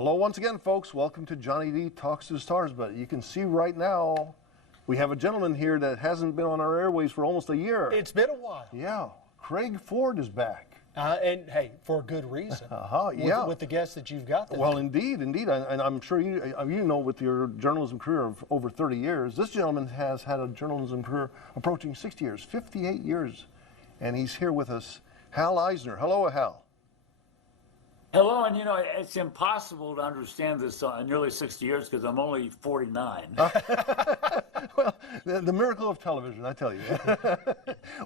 Hello once again, folks. Welcome to Johnny D Talks to the Stars. But you can see right now, we have a gentleman here that hasn't been on our airways for almost a year. It's been a while. Yeah, Craig Ford is back. And hey, for a good reason. Yeah. With the guests that you've got. Well, indeed. And I'm sure you know, with your journalism career of over 30 years, this gentleman has had a journalism career approaching 60 years, 58 years. And he's here with us, Hal Eisner. Hello, Hal. Hello, and you know, it's impossible to understand this in nearly 60 years because I'm only 49. Well, the miracle of television, I tell you.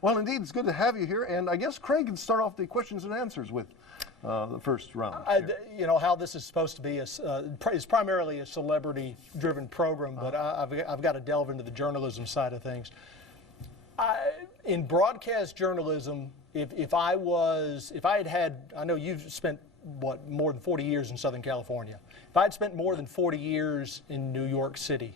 Well, indeed, it's good to have you here. And I guess Craig can start off the questions and answers with the first round. You know, how this is supposed to be is primarily a celebrity-driven program, but I've got to delve into the journalism side of things. In broadcast journalism, if I know you've spent more than 40 years in Southern California. If I'd spent more than 40 years in New York City,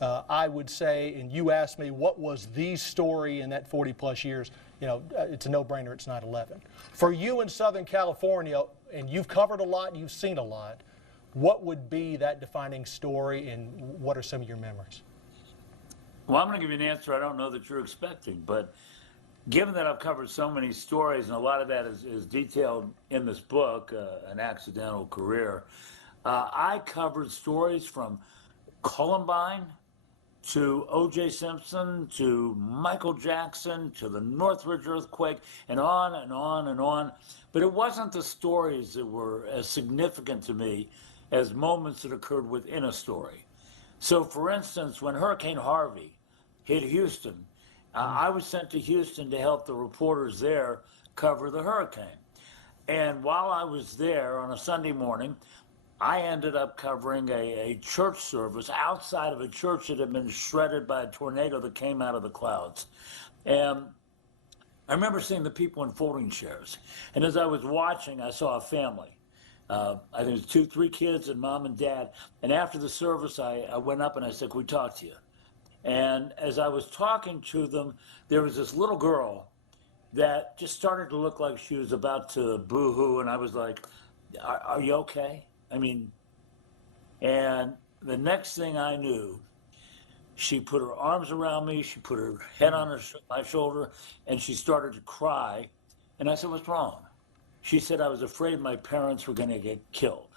I would say, and you asked me what was the story in that 40 plus years, you know, it's a no-brainer, it's 9/11. For you in Southern California, and you've covered a lot, you've seen a lot, what would be that defining story and what are some of your memories? Well, I'm going to give you an answer I don't know that you're expecting, but given that I've covered so many stories, and a lot of that is detailed in this book, An Accidental Career, I covered stories from Columbine to O.J. Simpson to Michael Jackson to the Northridge earthquake and on and on and on. But it wasn't the stories that were as significant to me as moments that occurred within a story. So, for instance, when Hurricane Harvey hit Houston, I was sent to Houston to help the reporters there cover the hurricane. And while I was there on a Sunday morning, I ended up covering a church service outside of a church that had been shredded by a tornado that came out of the clouds. And I remember seeing the people in folding chairs. And as I was watching, I saw a family. I think it was 2, 3 kids and mom and dad. And after the service, I went up and I said, "Can we talk to you?" And as I was talking to them, there was this little girl that just started to look like she was about to boo-hoo. And I was like, are you okay? I mean, and the next thing I knew, she put her arms around me, she put her head on my shoulder, and she started to cry. And I said, "What's wrong?" She said, "I was afraid my parents were going to get killed."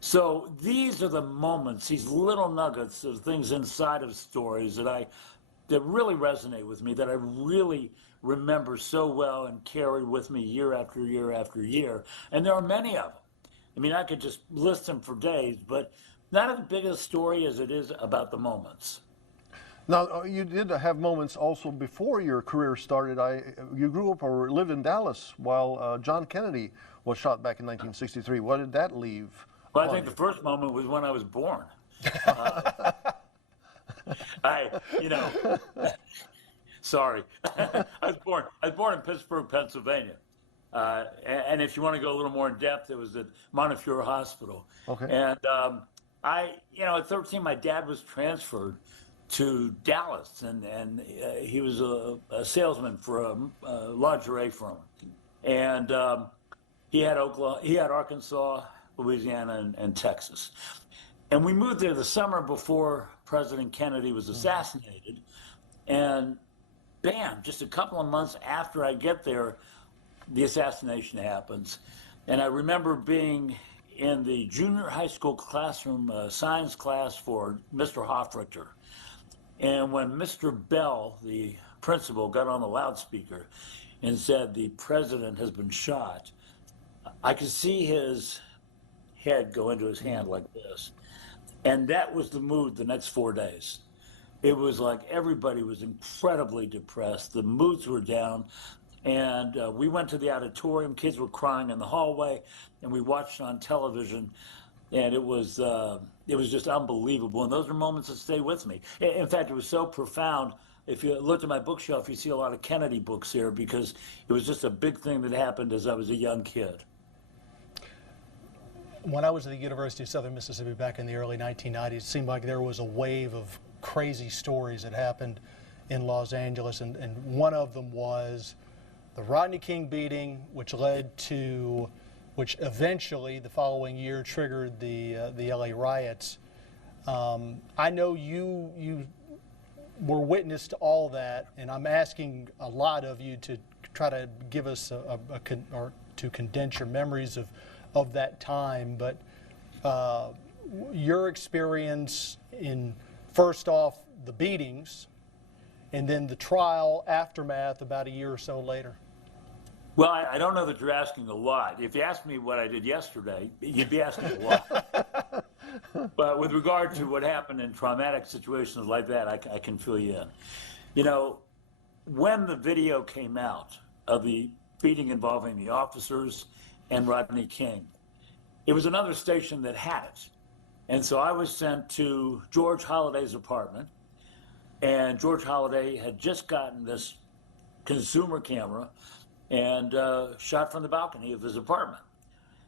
So these are the moments, these little nuggets of things inside of stories that really resonate with me, that I really remember so well and carry with me year after year after year. And there are many of them. I mean, I could just list them for days, but not as big a story as it is about the moments. Now, you did have moments also before your career started. You grew up or lived in Dallas while John Kennedy was shot back in 1963. What did that leave? Well, I think the first moment was when I was born. Sorry. I was born in Pittsburgh, Pennsylvania. And if you want to go a little more in depth, it was at Montefiore Hospital. Okay. And at 13, my dad was transferred to Dallas, and he was a salesman for a lingerie firm. And he had Arkansas, Louisiana, and Texas. And we moved there the summer before President Kennedy was assassinated. And bam, just a couple of months after I get there, the assassination happens. And I remember being in the junior high school classroom, science class for Mr. Hofrichter. And when Mr. Bell, the principal, got on the loudspeaker and said, "The president has been shot," I could see his head go into his hand like this. And that was the mood the next 4 days. It was like everybody was incredibly depressed. The moods were down. And we went to the auditorium. Kids were crying in the hallway, and we watched on television. And it was just unbelievable. And those are moments that stay with me. In fact, it was so profound. If you look at my bookshelf, you see a lot of Kennedy books here because it was just a big thing that happened as I was a young kid. When I was at the University of Southern Mississippi back in the early 1990s, it seemed like there was a wave of crazy stories that happened in Los Angeles, and one of them was the Rodney King beating, which led to which eventually the following year triggered the LA riots. I know you were witness to all that, and I'm asking a lot of you to try to give us or to condense your memories of that time. But your experience in, first off, the beatings, and then the trial aftermath about a year or so later. Well, I don't know that you're asking a lot. If you asked me what I did yesterday, you'd be asking a lot. But with regard to what happened in traumatic situations like that, I can fill you in. You know, when the video came out of the beating involving the officers and Rodney King, it was another station that had it. And so I was sent to George Holliday's apartment, and George Holliday had just gotten this consumer camera and shot from the balcony of his apartment.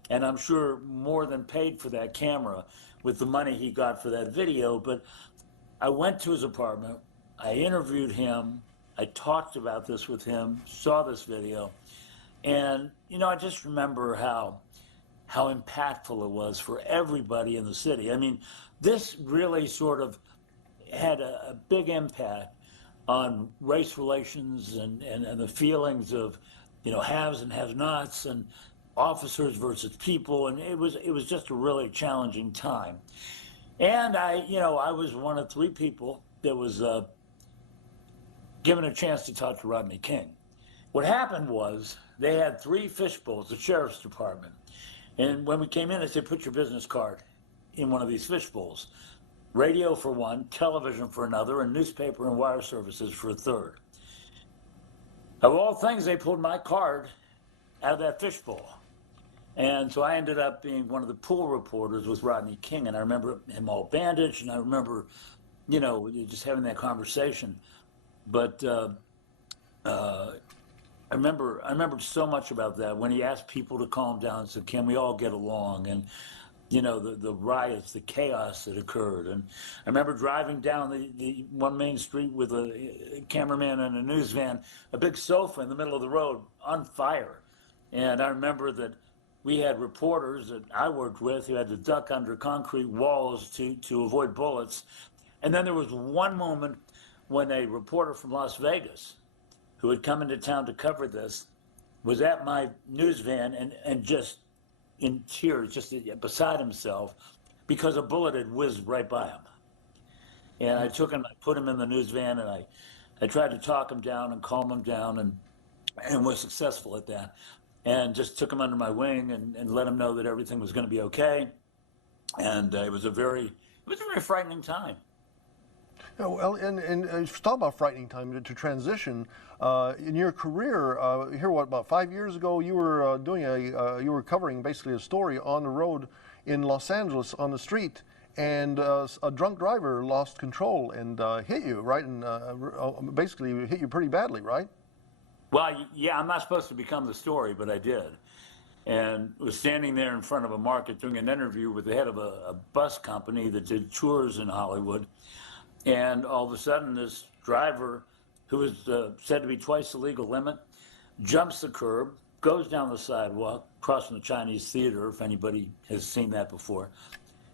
And I'm sure more than paid for that camera with the money he got for that video. But I went to his apartment, I interviewed him, I talked about this with him, saw this video, and you know, I just remember how impactful it was for everybody in the city. I mean, this really sort of had a big impact on race relations and the feelings of, you know, haves and have-nots and officers versus people, and it was just a really challenging time. And I was one of 3 people that was given a chance to talk to Rodney King. What happened was they had 3 fishbowls, the sheriff's department, and when we came in, they said, put your business card in one of these fishbowls. Radio for one, television for another, and newspaper and wire services for a third. Of all things, they pulled my card out of that fishbowl. And so I ended up being one of the pool reporters with Rodney King, and I remember him all bandaged, and I remember, you know, just having that conversation. But I remember so much about that when he asked people to calm down and said, can we all get along? And, you know, the riots, the chaos that occurred. And I remember driving down the one main street with a cameraman and a news van, a big sofa in the middle of the road on fire. And I remember that we had reporters that I worked with who had to duck under concrete walls to avoid bullets. And then there was one moment when a reporter from Las Vegas who had come into town to cover this was at my news van and just in tears, just beside himself, because a bullet had whizzed right by him. And I took him, I put him in the news van, and I tried to talk him down and calm him down, and was successful at that. And just took him under my wing and let him know that everything was going to be okay. And it was a very frightening time. Yeah, well, and talk about frightening time to transition. In your career, here, what, about 5 years ago, you were you were covering basically a story on the road in Los Angeles on the street, and a drunk driver lost control and hit you, right? And basically hit you pretty badly, right? Well, yeah, I'm not supposed to become the story, but I did. And was standing there in front of a market doing an interview with the head of a bus company that did tours in Hollywood. And all of a sudden, this driver, who was said to be twice the legal limit, jumps the curb, goes down the sidewalk, crossing the Chinese Theater, if anybody has seen that before,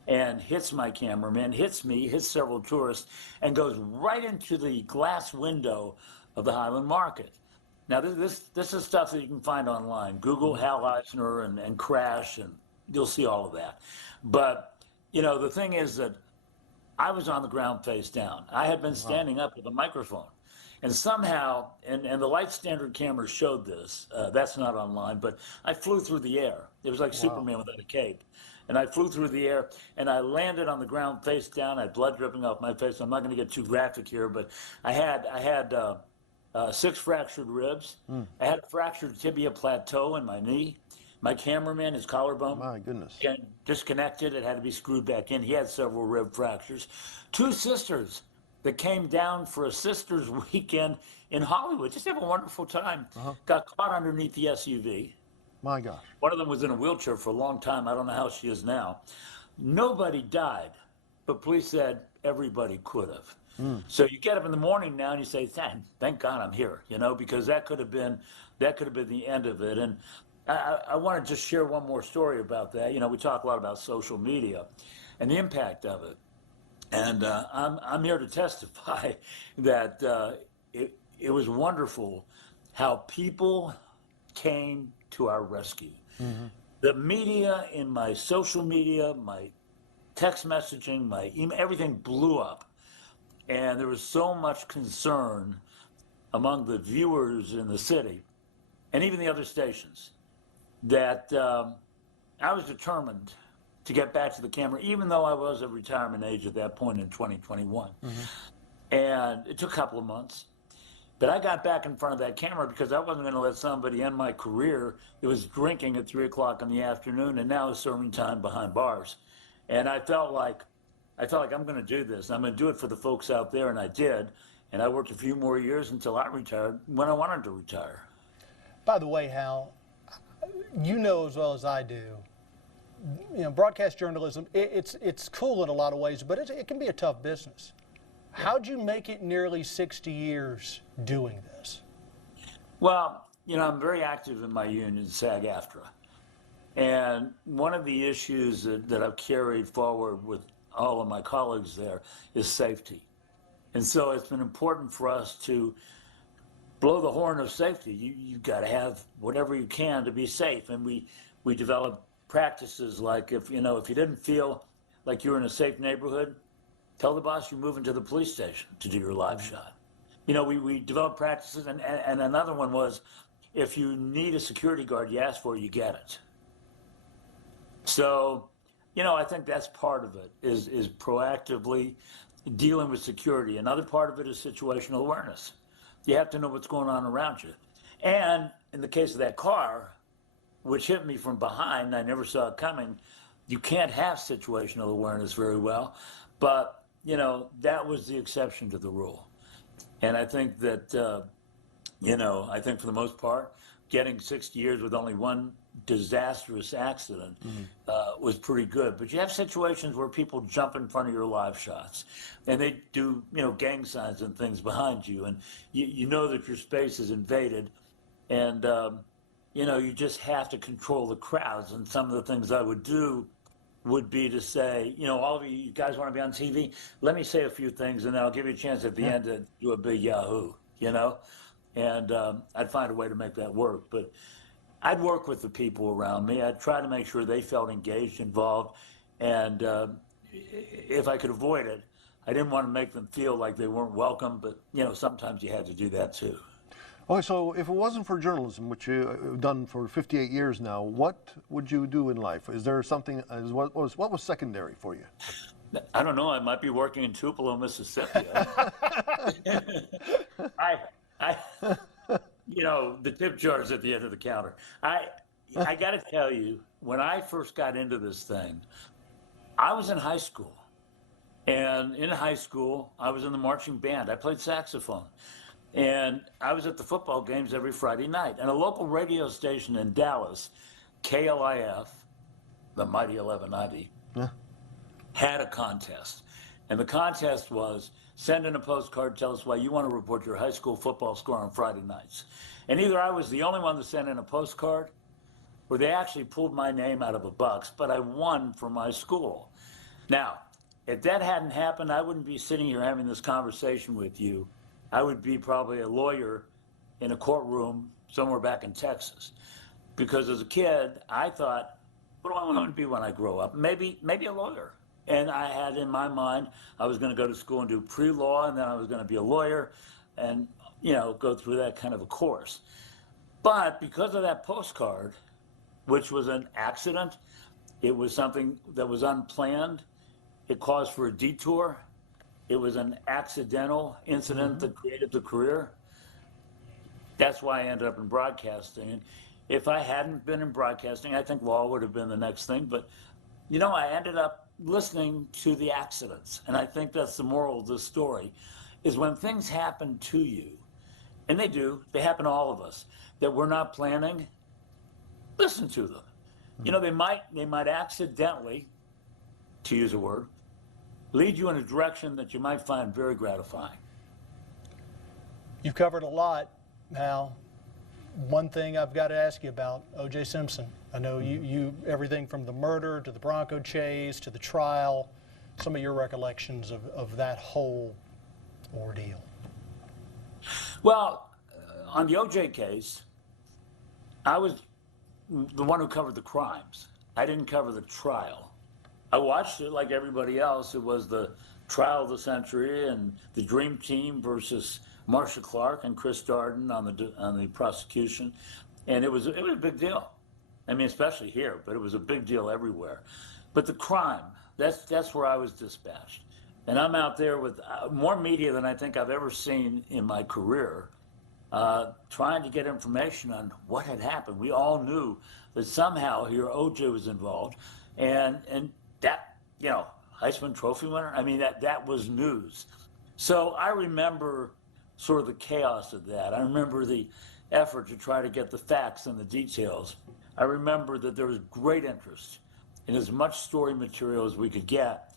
and hits my cameraman, hits me, hits several tourists, and goes right into the glass window of the Highland Market. Now, this is stuff that you can find online. Google Hal Eisner and crash, and you'll see all of that. But, you know, the thing is that I was on the ground face down. I had been standing up with a microphone. And somehow, and the light standard camera showed this, that's not online, but I flew through the air. It was like Superman without a cape. And I flew through the air, and I landed on the ground face down. I had blood dripping off my face. I'm not going to get too graphic here, but I had 6 fractured ribs. I had a fractured tibia plateau in my knee. My cameraman, his collarbone, My goodness, disconnected. It had to be screwed back in. He had several rib fractures. 2 sisters that came down for a sisters weekend in Hollywood, just have a wonderful time, got caught underneath the SUV. my gosh. One of them was in a wheelchair for a long time. I don't know how she is now. Nobody died, but police said everybody could have. So you get up in the morning now and you say, thank God I'm here, you know, because that could have been the end of it. And I want to just share one more story about that. You know, we talk a lot about social media and the impact of it. And I'm here to testify that it was wonderful how people came to our rescue. The media, in my social media, my text messaging, my email, everything blew up. And there was so much concern among the viewers in the city and even the other stations that I was determined to get back to the camera, even though I was at retirement age at that point in 2021. And it took a couple of months. But I got back in front of that camera because I wasn't going to let somebody end my career that was drinking at 3 o'clock in the afternoon and now is serving time behind bars. And I felt like I'm going to do this. I'm going to do it for the folks out there, and I did. And I worked a few more years until I retired when I wanted to retire. By the way, Hal, you know as well as I do, you know, broadcast journalism, it's cool in a lot of ways, but it can be a tough business. How'd you make it nearly 60 years doing this? Well, you know, I'm very active in my union, SAG-AFTRA. And one of the issues that I've carried forward with all of my colleagues there is safety. And so it's been important for us to blow the horn of safety. You got to have whatever you can to be safe. And we develop practices like if you didn't feel like you were in a safe neighborhood, tell the boss you're moving to the police station to do your live shot. You know, we developed practices, and another one was if you need a security guard, you ask for it, you get it. So, you know, I think that's part of it is proactively dealing with security. Another part of it is situational awareness. You have to know what's going on around you. And in the case of that car, which hit me from behind, I never saw it coming, you can't have situational awareness very well. But, you know, that was the exception to the rule. And I think that, you know, I think for the most part, getting 60 years with only one disastrous accident was pretty good. But you have situations where people jump in front of your live shots and they do, you know, gang signs and things behind you. And you know that your space is invaded. And, you know, you just have to control the crowds. And some of the things I would do would be to say, you know, all of you guys want to be on TV? Let me say a few things and then I'll give you a chance at the end to do a big Yahoo, you know? And I'd find a way to make that work. But I'd work with the people around me. I'd try to make sure they felt engaged, involved. And if I could avoid it, I didn't want to make them feel like they weren't welcome. But, you know, sometimes you had to do that too. Okay, so if it wasn't for journalism, which you've done for 58 years now, what would you do in life? Is there something, what was secondary for you? I don't know. I might be working in Tupelo, Mississippi. You know, the tip jar's at the end of the counter. I got to tell you, when I first got into this thing, I was in high school. And in high school, I was in the marching band. I played saxophone. And I was at the football games every Friday night. And a local radio station in Dallas, KLIF, the mighty 1190, had a contest. And the contest was send in a postcard, tell us why you want to report your high school football score on Friday nights. And either I was the only one to send in a postcard, or they actually pulled my name out of a box, but I won for my school. Now, if that hadn't happened, I wouldn't be sitting here having this conversation with you. I would be probably a lawyer in a courtroom somewhere back in Texas. Because as a kid, I thought, what do I want to be when I grow up? Maybe a lawyer. And I had in my mind, I was going to go to school and do pre-law, and then I was going to be a lawyer and, you know, go through that kind of a course. But because of that postcard, which was an accident, it was something that was unplanned, it caused for a detour, it was an accidental incident that created the career. That's why I ended up in broadcasting. And if I hadn't been in broadcasting, I think law would have been the next thing. But, you know, I ended up listening to the accidents. And I think that's the moral of this story, is when things happen to you, and they do, they happen to all of us, that we're not planning, listen to them. You know, they might accidentally, to use a word, lead you in a direction that you might find very gratifying. You've covered a lot, Hal. one thing I've got to ask you about O.J. Simpson. I know you everything from the murder to the Bronco chase to the trial, some of your recollections of that whole ordeal. Well, on the O.J. case, I was the one who covered the crimes. I didn't cover the trial. I watched it like everybody else. It was the trial of the century and the Dream Team versus Marcia Clark and Chris Darden on the prosecution, and it was a big deal. I mean, especially here, but it was a big deal everywhere. But the crime, that's where I was dispatched, and I'm out there with more media than I think I've ever seen in my career, trying to get information on what had happened. We all knew that somehow here OJ was involved, and that, you know, Heisman Trophy winner. I mean, that was news. So I remember sort of the chaos of that. I remember the effort to try to get the facts and the details. I remember that there was great interest in as much story material as we could get,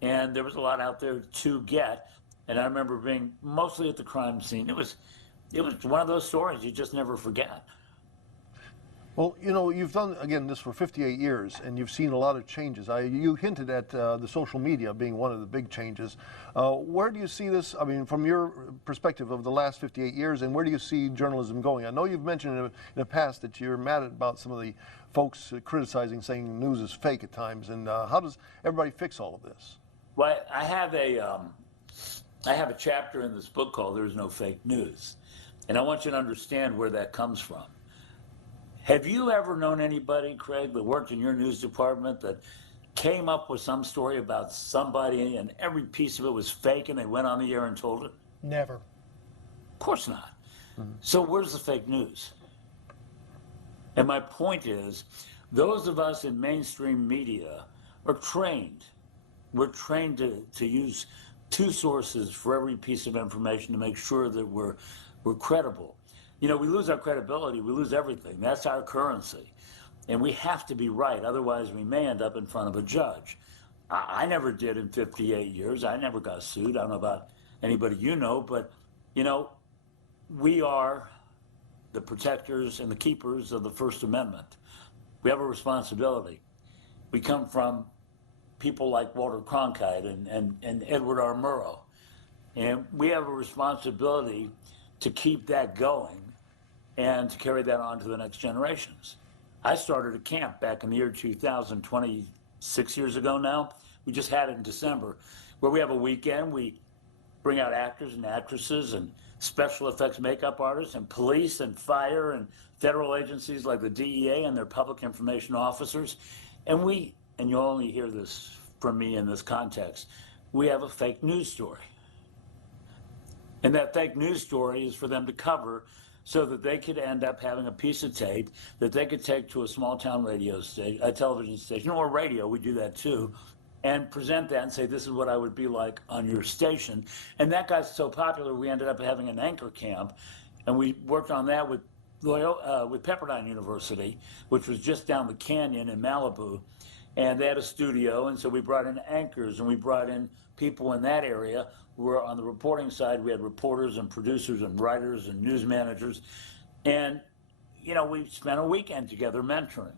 and there was a lot out there to get. And I remember being mostly at the crime scene. It was one of those stories you just never forget. Well, you know, you've done, again, this for 58 years, and you've seen a lot of changes. You hinted at the social media being one of the big changes. Where do you see this, I mean, from your perspective of the last 58 years, and where do you see journalism going? I know you've mentioned in the past that you're mad about some of the folks criticizing, saying news is fake at times, and how does everybody fix all of this? Well, I have a chapter in this book called "There's No Fake News," and I want you to understand where that comes from. Have you ever known anybody, Craig, that worked in your news department that came up with some story about somebody and every piece of it was fake and they went on the air and told it? Never. Of course not. So where's the fake news? And my point is, those of us in mainstream media are trained. We're trained to use two sources for every piece of information to make sure that we're credible. You know, we lose our credibility, we lose everything. That's our currency. And we have to be right, otherwise we may end up in front of a judge. I never did in 58 years. I never got sued. I don't know about anybody you know, but, you know, we are the protectors and the keepers of the First Amendment. We have a responsibility. We come from people like Walter Cronkite and Edward R. Murrow. And we have a responsibility to keep that going and to carry that on to the next generations. I started a camp back in the year 2000, 26 years ago now. We just had it in December, where we have a weekend. We bring out actors and actresses and special effects makeup artists and police and fire and federal agencies like the DEA and their public information officers. And you'll only hear this from me in this context, we have a fake news story. And that fake news story is for them to cover so that they could end up having a piece of tape that they could take to a small town radio station, a television station, or radio, we do that too, and present that and say, this is what I would be like on your station. And that got so popular, we ended up having an anchor camp, and we worked on that with Pepperdine University, which was just down the canyon in Malibu. And they had a studio, and so we brought in anchors, and we brought in people in that area. Where on the reporting side, we had reporters and producers and writers and news managers. And, you know, we spent a weekend together mentoring.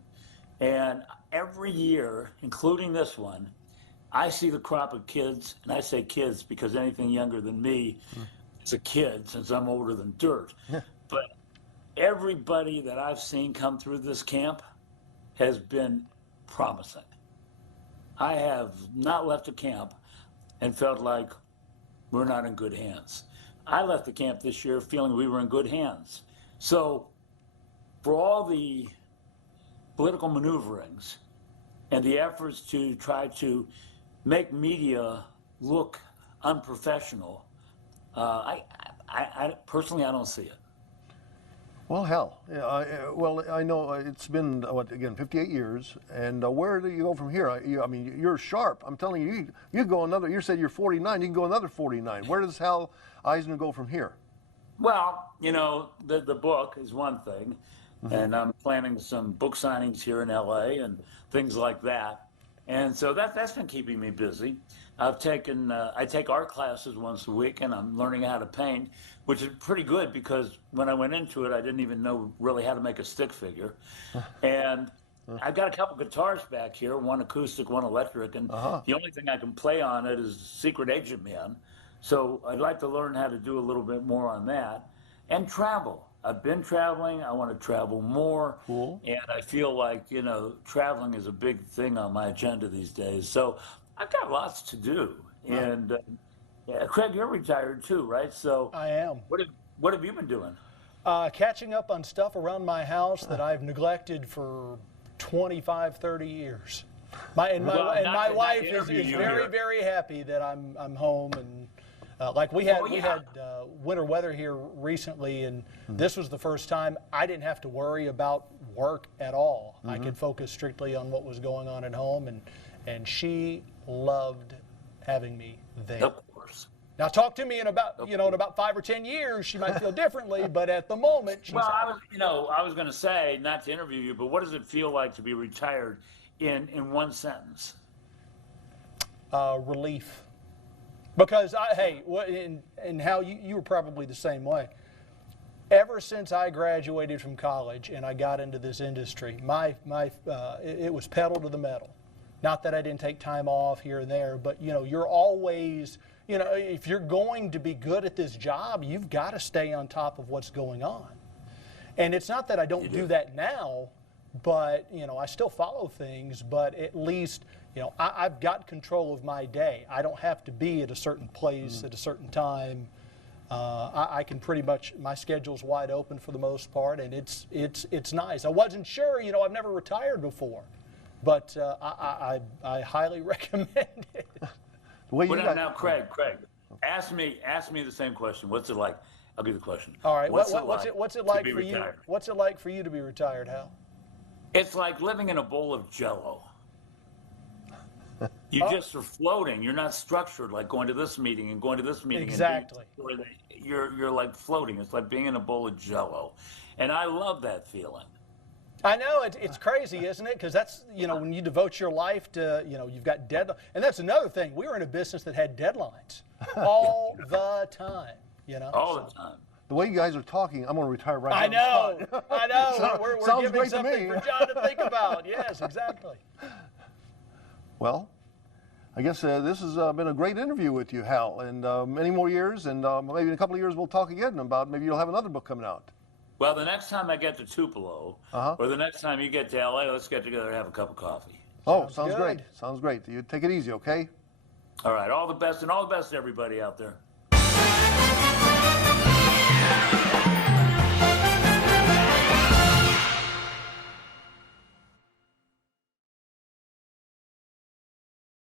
And every year, including this one, I see the crop of kids, and I say kids because anything younger than me is a kid, since I'm older than dirt. But everybody that I've seen come through this camp has been promising. I have not left a camp and felt like we're not in good hands. I left the camp this year feeling we were in good hands. So for all the political maneuverings and the efforts to try to make media look unprofessional, I personally, I don't see it. Well, Hal, well, I know it's been, what, again, 58 years, and where do you go from here? I mean, you're sharp. I'm telling you, you go another, you said you're 49, you can go another 49. Where does Hal Eisner go from here? Well, you know, the book is one thing, and I'm planning some book signings here in LA and things like that. And so that's been keeping me busy. I've taken I take art classes once a week, and I'm learning how to paint, which is pretty good because when I went into it, I didn't even know really how to make a stick figure. And I've got a couple guitars back here, one acoustic, one electric, and the only thing I can play on it is Secret Agent Man. So I'd like to learn how to do a little bit more on that and travel. I've been traveling. I want to travel more. Cool. And I feel like, traveling is a big thing on my agenda these days. So I've got lots to do. And yeah, Craig, you're retired too, right? So I am. what have you been doing? Catching up on stuff around my house that I've neglected for 25, 30 years. My wife is very, very happy that I'm home, and like we had winter weather here recently, and this was the first time I didn't have to worry about work at all. I could focus strictly on what was going on at home, and she loved having me there. Of course. Now talk to me in about in about 5 or 10 years she might feel differently, but at the moment she's Well, I was going to say, not to interview you, but what does it feel like to be retired in one sentence? Relief. Because and how you were probably the same way. Ever since I graduated from college and I got into this industry, it was pedal to the metal. Not that I didn't take time off here and there, but you're always, if you're going to be good at this job, you've got to stay on top of what's going on. And it's not that I don't do that now, but I still follow things, but at least I've got control of my day. I don't have to be at a certain place at a certain time. I can pretty much, my schedule's wide open for the most part, and it's nice. I wasn't sure, I've never retired before, but I highly recommend it. Now, Craig, ask me the same question. What's it like? I'll give you the question. All right. What's it like to for be you? retired? What's it like for you to be retired, Hal? It's like living in a bowl of Jell-O. You just are floating. You're not structured, like going to this meeting and going to this meeting. Exactly. And you're like floating. It's like being in a bowl of Jell-O, and I love that feeling. I know it's crazy, isn't it? Because that's when you devote your life to you've got deadlines, and that's another thing. We were in a business that had deadlines all the time. All the time. The way you guys are talking, I'm going to retire right now. I know. So, we're sounds giving great to something me. for John to think about. Yes, exactly. Well, I guess this has been a great interview with you, Hal, and many more years, and maybe in a couple of years we'll talk again about maybe you'll have another book coming out. Well, the next time I get to Tupelo, or the next time you get to LA, let's get together and have a cup of coffee. Oh, sounds good. great. Sounds great. You take it easy, okay? All right. All the best, and all the best to everybody out there.